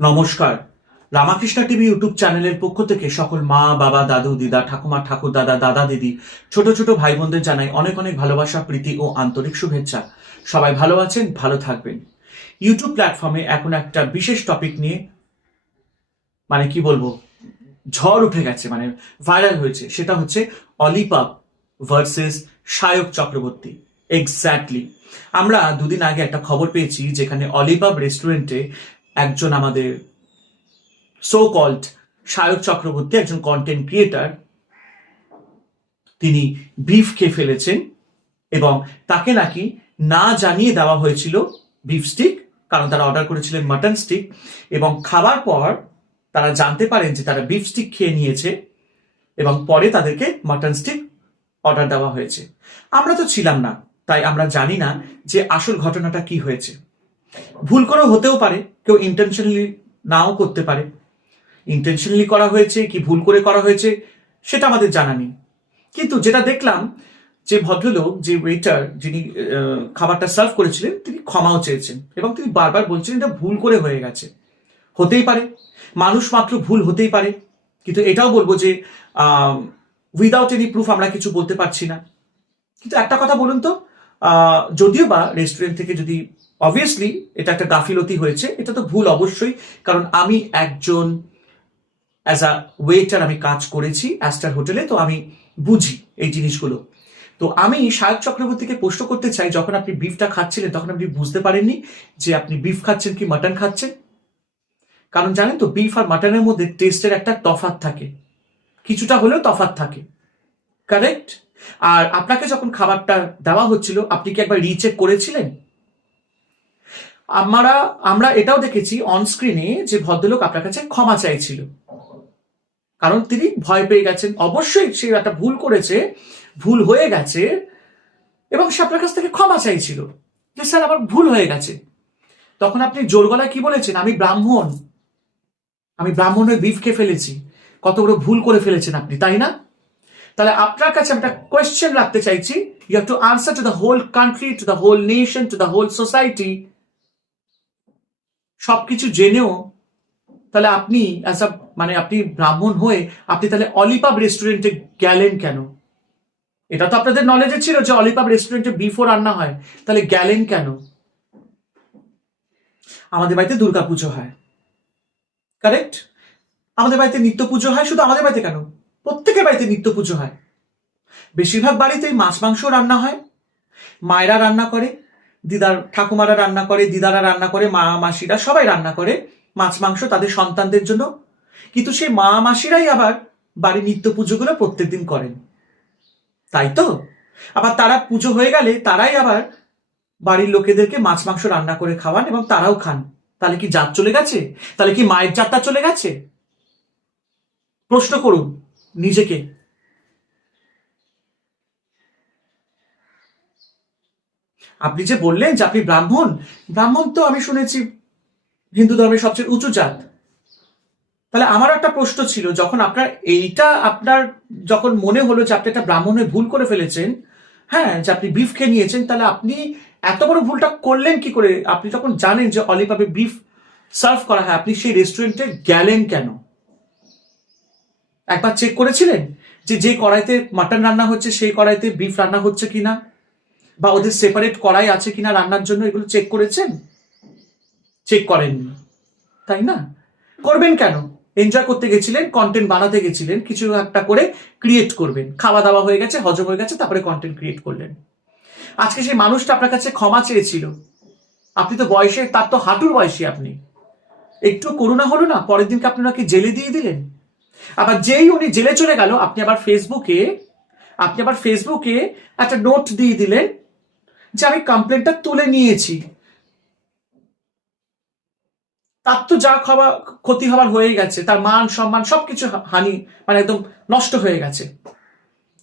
নমস্কার। Ramakrishna TV YouTube চ্যানেলের পক্ষ থেকে সকল মা, বাবা, দাদু, দিদা, ঠাকুমা, ঠাকুর দাদা, দাদা, দিদি, ছোট ছোট ভাই বোনদের জানাই অনেক অনেক ভালোবাসা, প্রীতি ও আন্তরিক শুভেচ্ছা। সবাই ভালো আছেন, ভালো থাকবেন। ইউটিউব প্ল্যাটফর্মে এখন একটা বিশেষ টপিক নিয়ে কি বলবো, ঝড় উঠে গেছে, ভাইরাল হয়েছে। সেটা হচ্ছে অলিপাপ ভার্সেস সায়ক চক্রবর্তী। এক্স্যাক্টলি, আমরা দুদিন আগে একটা খবর পেয়েছি যেখানে অলিপাপ রেস্টুরেন্টে একজন আমাদের সো কল্ড সায়ক চক্রবর্তী, একজন কন্টেন্ট ক্রিয়েটার, তিনি বিফ খেয়ে ফেলেছেন এবং তাকে নাকি না জানিয়ে দেওয়া হয়েছিল বিফ স্টিক, কারণ তারা অর্ডার করেছিলেন মাটন স্টিক, এবং খাবার পর তারা জানতে পারেন যে তারা বিফ স্টিক খেয়ে নিয়েছে এবং পরে তাদেরকে মাটন স্টিক অর্ডার দেওয়া হয়েছে। আমরা তো ছিলাম না, তাই আমরা জানি না যে আসল ঘটনাটা কি হয়েছে। ভুল করে হতেও পারে, কেউ ইন্টেনশনালি নাও করতে পারে। ইন্টেনশনালি করা হয়েছে কি ভুল করে করা হয়েছে সেটা আমাদের জানা নেই। কিন্তু যেটা দেখলাম, যে ভদ্রলোক, যে ওয়েটার, যিনি খাবারটা সার্ভ করেছিলেন, তিনি ক্ষমাও চেয়েছেন এবং তিনি বারবার বলছিলেন এটা ভুল করে হয়ে গেছে। হতেই পারে, মানুষ মাত্র, ভুল হতেই পারে। কিন্তু এটাও বলবো যে উইদাউট এনি প্রুফ আমরা কিছু বলতে পারছি না। কিন্তু একটা কথা বলুন তো, যদিও বা রেস্টুরেন্ট থেকে যদি অবভিয়াসলি এটা একটা গাফিলতি হয়েছে, এটা তো ভুল অবশ্যই, কারণ আমি একজন অ্যাজ আ ওয়েটার আমি কাজ করেছি অ্যাস্টার হোটেলে, তো আমি বুঝি এই জিনিসগুলো। তো আমি সায়ক চক্রবর্তীকে প্রশ্ন করতে চাই, যখন আপনি বিফটা খাচ্ছিলেন তখন আপনি বুঝতে পারেননি যে আপনি বিফ খাচ্ছেন কি মাটন খাচ্ছেন? কারণ জানেন তো, বিফ আর মাটনের মধ্যে টেস্টের একটা তফাৎ থাকে, কিছুটা হলেও তফাৎ থাকে, কারেক্ট? আর আপনাকে যখন খাবারটা দেওয়া হচ্ছিল, আপনি কি একবার রিচেক করেছিলেন? আমরা আমরা এটাও দেখেছি অন স্ক্রিনে যে ভদ্রলোক আপনার কাছে ক্ষমা চাইছিল, কারণ তিনি ভয় পেয়ে গেছেন। অবশ্যই সে একটা ভুল করেছে, ভুল হয়ে গেছে, এবং সে আপনার কাছ থেকে ক্ষমা চাইছিল যে স্যার আমার ভুল হয়ে গেছে। তখন আপনি জোর গলায় কি বলেছেন? আমি ব্রাহ্মণ, আমি ব্রাহ্মণ হয়ে বিফ খেয়ে ফেলেছি। কত বড় ভুল করে ফেলেছেন আপনি, তাই না? তাহলে আপনার কাছে একটা কোয়েশ্চেন রাখতে চাইছি, you have to answer to the whole country, to the whole nation, to the whole society. সবকিছু জেনেও তাহলে আপনি অ্যাজ আ আপনি ব্রাহ্মণ হয়ে আপনি তাহলে অলিপাব রেস্টুরেন্টে গেলেন কেন? এটা তো আপনাদের নলেজে ছিল যে অলিপাব রেস্টুরেন্টে বিফও রান্না হয়, তাহলে গেলেন কেন? আমাদের বাড়িতে দুর্গা পুজো হয়, কারেক্ট? আমাদের বাড়িতে নিত্য পুজো হয়। শুধু আমাদের বাড়িতে কেন, প্রত্যেকের বাড়িতে নিত্য পুজো হয়। বেশিরভাগ বাড়িতেই মাছ মাংস রান্না হয়, মায়েরা রান্না করে, দিদার ঠাকুমারা রান্না করে, দিদারা রান্না করে, মা মাসিরা সবাই রান্না করে মাছ মাংস তাদের সন্তানদের জন্য। কিন্তু সেই মা মাসিরাই আবার বাড়ির নিত্য পুজোগুলো প্রত্যেকদিন করেন, তাই তো? আবার তারা পুজো হয়ে গেলে তারাই আবার বাড়ির লোকেদেরকে মাছ মাংস রান্না করে খাওয়ান এবং তারাও খান। তাহলে কি জাত চলে গেছে? তাহলে কি মায়ের জাতটা চলে গেছে? প্রশ্ন করুন নিজেকে। আপনি যে বললেন যে আপনি ব্রাহ্মণ, ব্রাহ্মণ তো আমি শুনেছি হিন্দু ধর্মের সবচেয়ে উঁচু জাত। তাহলে আমার একটা প্রশ্ন ছিল, যখন আপনার যখন মনে হলো যে আপনি একটা ব্রাহ্মণ হয়ে ভুল করে ফেলেছেন, হ্যাঁ, যে আপনি বিফ খেয়ে নিয়েছেন, তাহলে আপনি এত বড় ভুলটা করলেন কি করে? আপনি যখন জানেন যে অলিপাবে বিফ সার্ভ করা হয়, আপনি সেই রেস্টুরেন্টে গেলেন কেন? একবার চেক করেছিলেন যে যে কড়াইতে মাটন রান্না হচ্ছে সেই কড়াইতে বিফ রান্না হচ্ছে কিনা, বা ওদের সেপারেট কড়াই আছে কিনা রান্নার জন্য? এগুলো চেক করেছেন? চেক করেননি, তাই না? করবেন কেন? এনজয় করতে গেছিলেন, কন্টেন্ট বানাতে গেছিলেন, কিছু একটা করে ক্রিয়েট করবেন। খাওয়া দাওয়া হয়ে গেছে, হজম হয়ে গেছে, তারপরে কন্টেন্ট ক্রিয়েট করলেন। আজকে সেই মানুষটা আপনার কাছে ক্ষমা চেয়েছিল। আপনি তো বয়সে, তার তো হাঁটুর বয়সী আপনি। একটু করুণা হলো না? পরের দিনকে আপনি ওনাকে জেলে দিয়ে দিলেন। আবার যেই উনি জেলে চলে গেল, আপনি আবার ফেসবুকে একটা নোট দিয়ে দিলেন যে আমি কমপ্লেনটা তুলে নিয়েছি। তার তো যা ক্ষতি হওয়ার হয়ে গেছে, তার মান সম্মান সবকিছু হানি, একদম নষ্ট হয়ে গেছে।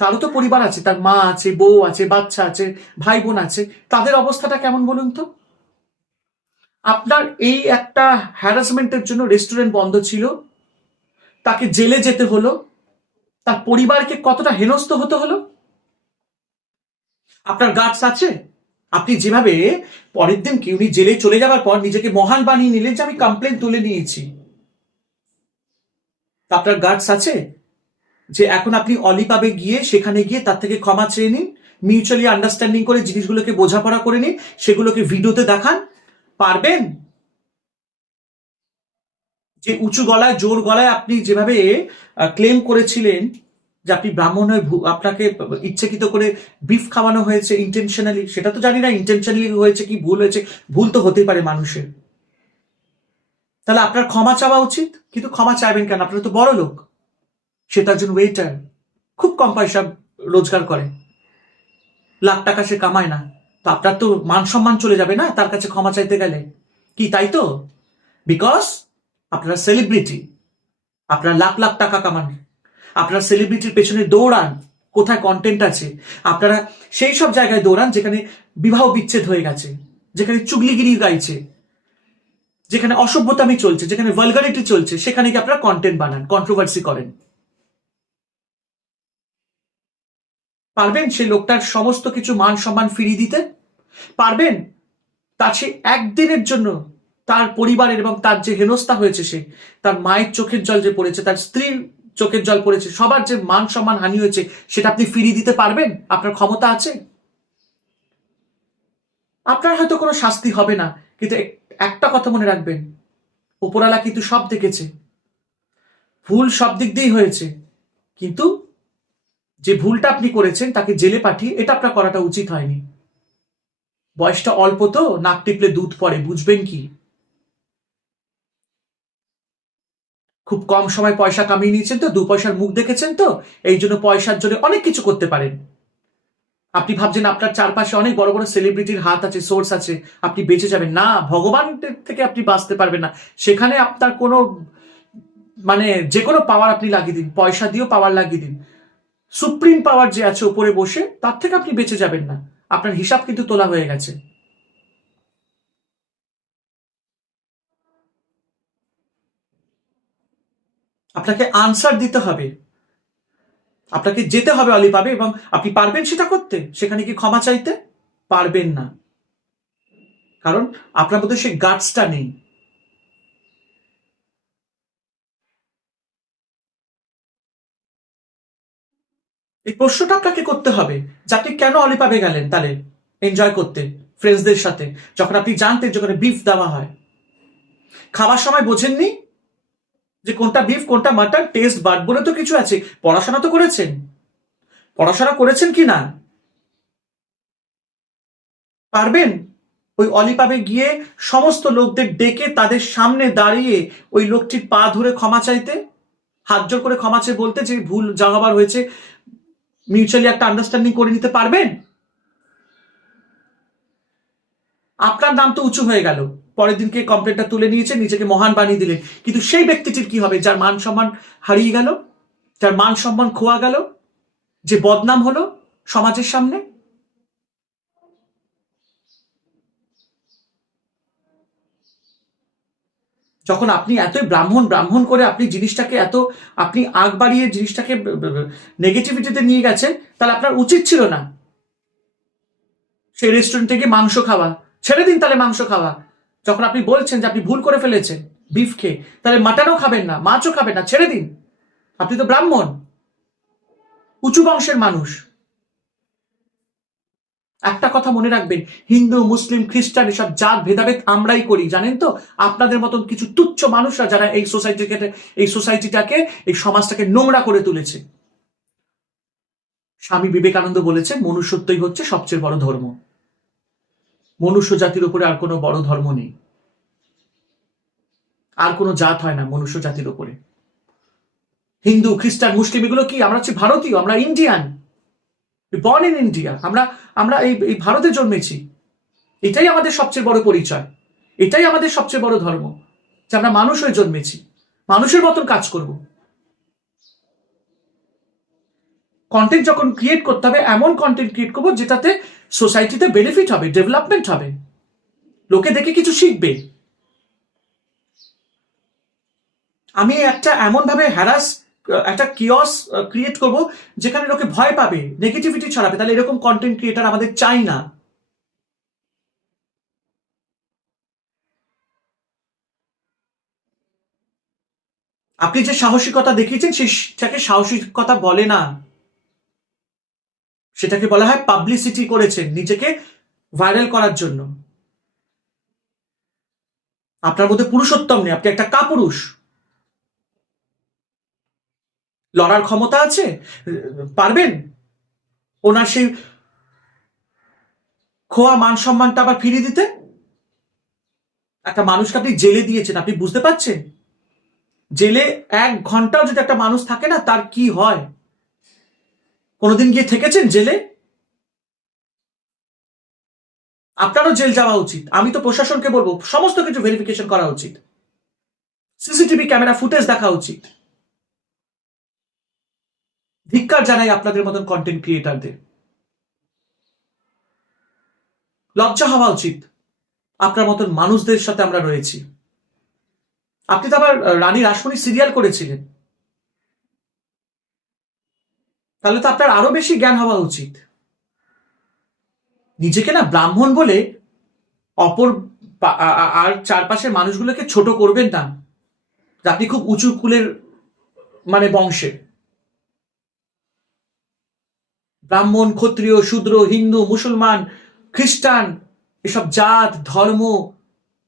তারও তো পরিবার আছে, তার মা আছে, বউ আছে, বাচ্চা আছে, ভাই বোন আছে। তাদের অবস্থাটা কেমন বলুন তো? আপনার এই একটা হ্যারাসমেন্টের জন্য রেস্টুরেন্ট বন্ধ ছিল, তাকে জেলে যেতে হলো, তার পরিবারকে কতটা হেনস্থ হতে হলো। আপনার গাটস আছে? আপনি যেভাবে পরের দিন কি উনি জেলে চলে যাওয়ার পর নিজেকে মহান বানিয়ে নিলেন যে আমি কমপ্লেন তুলে নিয়েছি, তা আপনার গার্ডস আছে যে এখন আপনি অলিপাবে গিয়ে সেখানে গিয়ে তার থেকে ক্ষমা চেয়ে নিন, মিউচুয়ালি আন্ডারস্ট্যান্ডিং করে জিনিসগুলোকে বোঝাপড়া করে নিন, সেগুলোকে ভিডিওতে দেখান? পারবেন? যে উঁচু গলায় জোর গলায় আপনি যেভাবে ক্লেম করেছিলেন যে আপনি ব্রাহ্মণ হয়ে আপনাকে ইচ্ছাকৃত করে বিফ খাওয়ানো হয়েছে ইন্টেনশনালি, সেটা তো জানি না ইন্টেনশনালি হয়েছে কি ভুল হয়েছে, ভুল তো হতেই পারে মানুষের। তাহলে আপনার ক্ষমা চাওয়া উচিত, কিন্তু ক্ষমা চাইবেন কেন? আপনার তো বড় লোক, সে তো একজন ওয়েটার, খুব কম পয়সা রোজগার করে, লাখ টাকা সে কামায় না, তো আপনার তো মান সম্মান চলে যাবে না তার কাছে ক্ষমা চাইতে গেলে, কি তাই তো? বিকজ আপনারা সেলিব্রিটি, আপনারা লাখ লাখ টাকা কামান, আপনারা সেলিব্রিটির পেছনে দৌড়ান, কোথায় কন্টেন্ট আছে, আপনারা সেই সব জায়গায় দৌড়ান যেখানে বিবাহ বিচ্ছেদ হয়ে গেছে, যেখানে চুগলিগিরি গাইছে, যেখানে অসভ্যতামি চলছে, যেখানে ভালগারিটি চলছে, সেখানে কি আপনারা কন্টেন্ট বানান, কন্ট্রোভার্সি করেন। পারবেন সেই লোকটার সমস্ত কিছু মান সম্মান ফিরিয়ে দিতে? পারবেন তার সে একদিনের জন্য তার পরিবারের এবং তার যে হেনস্থা হয়েছে, সে তার মায়ের চোখের জল যে পড়েছে, তার স্ত্রীর চোখের জল পড়েছে, সবার যে মান সম্মান হানি হয়েছে, সেটা আপনি ফিরিয়ে দিতে পারবেন? আপনার ক্ষমতা আছে? আপনার হয়তো কোনো শাস্তি হবে না, কিন্তু একটা কথা মনে রাখবেন, উপরালা কিন্তু সব দেখেছে, ভুল সব দিক দিয়েই হয়েছে, কিন্তু যে ভুলটা আপনি করেছেন তাকে জেলে পাঠিয়ে এটা আপনার করাটা উচিত হয়নি। বয়সটা অল্প তো, নাক টিপলে দুধ পড়ে, বুঝবেন কি? খুব কম সময় পয়সা কামিয়ে নিয়েছেন তো, 2 পয়সার মুখ দেখেছেন তো, এই জন্য পয়সার জন্য অনেক কিছু করতে পারেন। আপনি ভাবছেন আপনার চারপাশে অনেক বড় বড় সেলিব্রিটির হাত আছে, সোর্স আছে, আপনি বেঁচে যাবেন না, ভগবানের থেকে আপনি বাঁচতে পারবেন না। সেখানে আপনার কোনো মানে যে কোনো পাওয়ার আপনি লাগিয়ে দিন, পয়সা দিয়েও পাওয়ার লাগিয়ে দিন, সুপ্রিম পাওয়ার যে আছে উপরে বসে, তার থেকে আপনি বেঁচে যাবেন না। আপনার হিসাব কিন্তু তোলা হয়ে গেছে। আপনাকে আনসার দিতে হবে, আপনাকে যেতে হবে অলিপাবে, এবং আপনি পারবেন সেটা করতে? সেখানে কি ক্ষমা চাইতে? পারবেন না, কারণ আপনার মধ্যে সেই গাটসটা নেই। এই প্রশ্নটা আপনাকে করতে হবে যে আপনি কেন অলিপাবে গেলেন তাহলে এনজয় করতে ফ্রেন্ডসদের সাথে, যখন আপনি জানতেন যখন বিফ দেওয়া হয়। খাওয়ার সময় বোঝেননি যে কোনটা বিফ কোনটা মাটন? টেস্ট বাড বলে তো কিছু আছে, পড়াশোনা তো করেছেন, পড়াশোনা করেছেন কি না? পারবেন ওই অলিপাবে গিয়ে সমস্ত লোকদের ডেকে তাদের সামনে দাঁড়িয়ে ওই লোকটির পা ধরে ক্ষমা চাইতে, হাত জোর করে ক্ষমা চেয়ে বলতে যে ভুল জাগাবার হয়েছে, মিউচুয়ালি একটা আন্ডারস্ট্যান্ডিং করে নিতে পারবেন? আপনার নাম তো উঁচু হয়ে গেল, পরের দিনকে কমপ্লেনটা তুলে নিয়েছে, নিজেকে মহান বানিয়ে দিলেন, কিন্তু সেই ব্যক্তিটির কি হবে যার মান সম্মান হারিয়ে গেল, যার মান সম্মান খোয়া গেল, যে বদনাম হলো সমাজের সামনে? যখন আপনি এতই ব্রাহ্মণ ব্রাহ্মণ করে আপনি জিনিসটাকে এত আপনি আগ বাড়িয়ে জিনিসটাকে নেগেটিভিটিতে নিয়ে গেছেন, তাহলে আপনার উচিত ছিল না সেই রেস্টুরেন্টে গিয়ে মাংস খাওয়া। ছেড়ে দিন তাহলে মাংস খাওয়া, যখন আপনি বলছেন যে আপনি ভুল করে ফেলেছেন বিফ খেয়ে, তাহলে মাটনও খাবেন না, মাছও খাবেন না, ছেড়ে দিন। আপনি তো ব্রাহ্মণ, উঁচু বংশের মানুষ। একটা কথা মনে রাখবেন, হিন্দু মুসলিম খ্রিস্টান এসব জাত ভেদাভেদ আমরাই করি, জানেন তো? আপনাদের মতন কিছু তুচ্ছ মানুষরা যারা এই সোসাইটিটাকে এই সমাজটাকে নোংরা করে তুলেছে। স্বামী বিবেকানন্দ বলেছেন মনুষ্যত্বই হচ্ছে সবচেয়ে বড় ধর্ম, মনুষ্য জাতির উপরে আর কোনো বড় ধর্ম নেই, আর কোনো জাত হয় না মনুষ্য জাতির উপরে। হিন্দু খ্রিস্টান মুসলিম এগুলো কি? আমরা হচ্ছে ভারতীয়, আমরা ইন্ডিয়ান, বর্ন ইন ইন্ডিয়া, আমরা আমরা এই ভারতে জন্মেছি। এটাই আমাদের সবচেয়ে বড় পরিচয়, এটাই আমাদের সবচেয়ে বড় ধর্ম, যে আমরা মানুষ হয়ে জন্মেছি, মানুষের মতন কাজ করব। কন্টেন্ট যখন ক্রিয়েট করতে হবে, এমন কন্টেন্ট ক্রিয়েট করবো যেটাতে সোসাইটিতে বেনিফিট হবে, ডেভেলপমেন্ট হবে, লোকে দেখে কিছু শিখবে। আমি একটা এমন ভাবে একটা কিয়স ক্রিয়েট করব যেখানে লোকে ভয় পাবে, নেগেটিভিটি ছড়াবে, তাহলে এরকম কন্টেন্ট ক্রিয়েটার আমাদের চাই না। আপনি যে সাহসিকতা দেখিয়েছেন সেটাকে সাহসিকতা বলে না, সেটাকে বলা হয় পাবলিসিটি করেছেন নিজেকে ভাইরাল করার জন্য। আপনার মধ্যে পুরুষোত্তম নেই, আপনি একটা কাপুরুষ। লড়ার ক্ষমতা আছে? পারবেন ওনার সেই খোয়া মান সম্মানটা আবার ফিরিয়ে দিতে? একটা মানুষকে আপনি জেলে দিয়েছেন, আপনি বুঝতে পারছেন? জেলে 1 ঘন্টাও যদি একটা মানুষ থাকে না, তার কি হয়? কোনোদিন গিয়ে থেকেছেন জেলে? আপনারও জেল যাওয়া উচিত। আমি তো প্রশাসনকে বলবো সমস্ত কিছু ভেরিফিকেশন করা উচিত, সিসিটিভি ক্যামেরা ফুটেজ দেখা উচিত। ধিক্কার জানাই আপনাদের মতন কন্টেন্ট ক্রিয়েটারদের। লজ্জা হওয়া উচিত, আপনার মতন মানুষদের সাথে আমরা রয়েছি। আপনি তো আবার রানী রাসমণি সিরিয়াল করেছিলেন, তাহলে তো আপনার আরো বেশি জ্ঞান হওয়া উচিত। নিজেকে না ব্রাহ্মণ বলে অপর আর চারপাশের মানুষগুলোকে ছোট করবেন না, আপনি খুব উঁচু কুলের মানে বংশে। ব্রাহ্মণ, ক্ষত্রিয়, শূদ্র, হিন্দু, মুসলমান, খ্রিস্টান, এসব জাত ধর্ম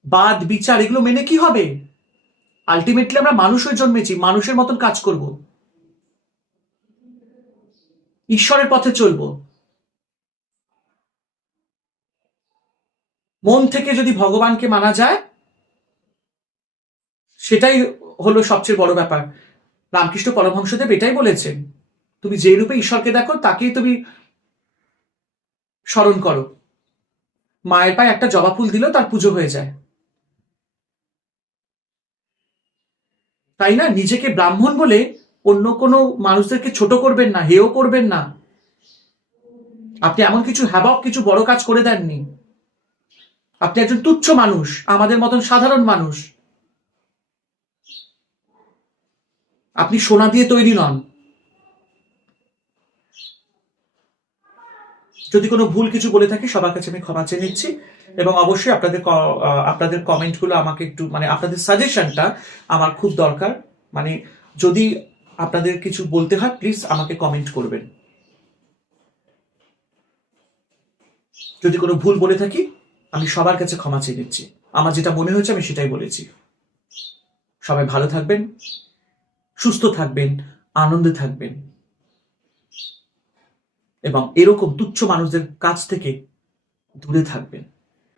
বাদ বিচার এগুলো মেনে কি হবে? আলটিমেটলি আমরা মানুষ হয়ে জন্মেছি, মানুষের মতন কাজ করব, ঈশ্বরের পথে চলবো। মন থেকে যদি ভগবানকে মানা যায়, সেটাই হলো সবচেয়ে বড় ব্যাপার। রামকৃষ্ণ পরমহংসদেব এটাই বলেছেন, তুমি যে রূপে ঈশ্বরকে দেখো তাকেই তুমি স্মরণ করো। মায়ের পায়ে একটা জবা ফুল দিলেও তার পুজো হয়ে যায়, তাই না? নিজেকে ব্রাহ্মণ বলে অন্য কোনো মানুষদেরকে ছোট করবেন না, হেয় করবেন না। আপনি এমন কিছু হ্যাবক কিছু বড় কাজ করে দেননি। আপনি একজন তুচ্ছ মানুষ, আমাদের মতন সাধারণ মানুষ। আপনি সোনা দিয়ে তৈরি নন। যদি কোনো ভুল কিছু বলে থাকি সবার কাছে আমি ক্ষমা চেয়ে নিচ্ছি, এবং অবশ্যই আপনাদের কমেন্টগুলো আমাকে একটু মানে আপনাদের সাজেশনটা আমার খুব দরকার। মানে যদি আপনাদের কিছু বলতে হয় প্লিজ আমাকে কমেন্ট করবেন। যদি কোনো ভুল বলে থাকি আমি সবার কাছে ক্ষমা চেয়ে নিচ্ছি। আমার যেটা মনে হয়েছে আমি সেটাই বলেছি। সবাই ভালো থাকবেন, সুস্থ থাকবেন, আনন্দে থাকবেন, এবং এরকম তুচ্ছ মানুষদের কাছ থেকে দূরে থাকবেন।